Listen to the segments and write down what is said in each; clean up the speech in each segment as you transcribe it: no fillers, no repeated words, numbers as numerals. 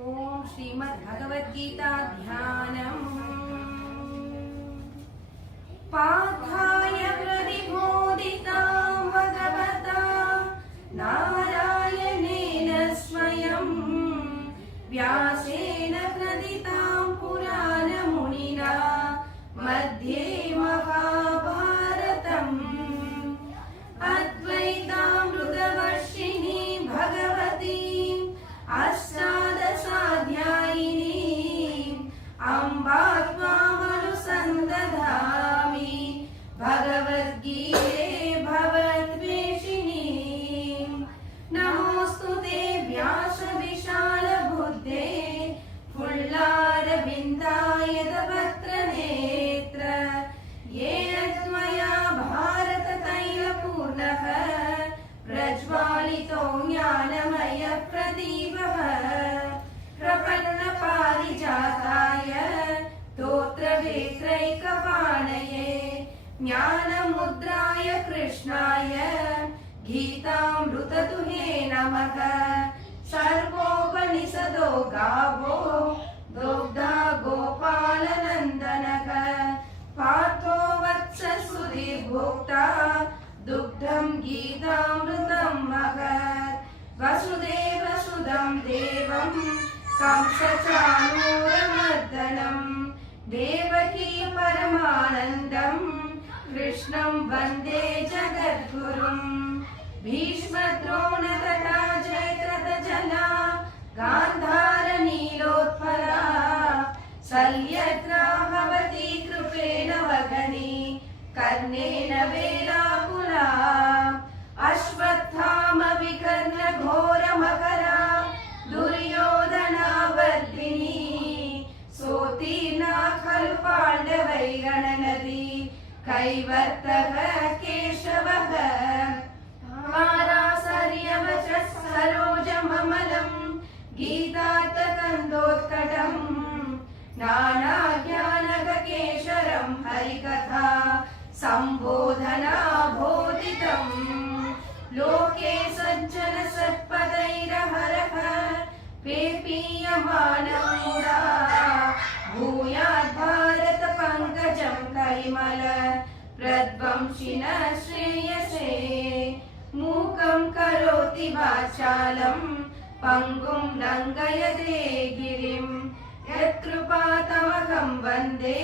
ओम श्रीमद्भगवद्गीता ध्यानम् पाठाय प्रतिबोधितां भगवता नारायणेन स्वयं व्यासेन प्रदितां पुराणमुनिना मध्ये महाभारतम् अद्वैतामृतवर्षिणी भगवतीम् अष्टादशाध्यायिनीम् अम्बा त्वामनुसन्दधामि भगवद्गीते भवद्वेषिणीम् नमोऽस्तु ते व्यासविशालबुद्धे फुल्लारविन्दाय तवक्त्रनेत्र येन त्वया भारततैलपूर्णः प्रज्वालितो ज्ञानमयप्रदीपः प्रपन्नपारिजाताय स्तोत्रवेत्रैकपाणये ज्ञानमुद्राय कृष्णाय गीतामृतदुहे नमः सर्वोपनिषदो गावो दुग्धा गोपालनन्दनः पार्थो वत्ससुधीर्भोक्ता दुग्धं गीतामृतं महत् वसुदेवसुतं देवं कंसचाणूरमर्दनं देवकी परमानन्दं कृष्णं वन्दे जगद्गुरुं भीष्मद्रोणतटा जयद्रथजना गान्धारनीलोत्पला शल्यद्राहवती कृपेण वगनी कर्णेन वेलाकुला अश्वत्थामविकर्ण घोरमकरा दुर्योधनावर्तिनी सोतीर्णा खलु पाण्डवैगणनदी कैवर्तः केशवः पाराशर्यवचः सरोजममलम् गीतार्थकन्दोत्कटम् नानाज्ञानगकेशरं हरिकथा सम्बोधना बोधितम् लोके सज्जन सत्पदैरहरः पेपीयमानं मुदा भूयात् भारत पङ्कजं करिमल प्रध्वंसिनः श्रेयसे मूकं करोति वाचालं पङ्गुं लङ्घयते गिरिं यत्कृपातमहं वन्दे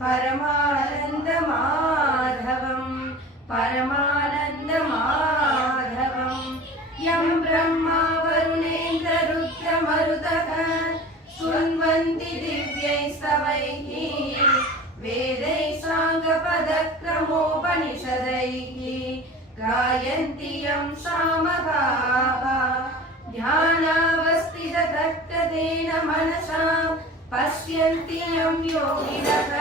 परमानन्दमाधवम् यं ब्रह्मा वरुणेन्द्ररुद्रमरुतः शृण्वन्ति दिव्यैस्तवैः वेदैः साङ्गपदक्रमोपनिषदैः गायन्ति यं सामगाः ध्यानावस्थितदत्ततेन मनसा पश्यन्ति यं योगिनः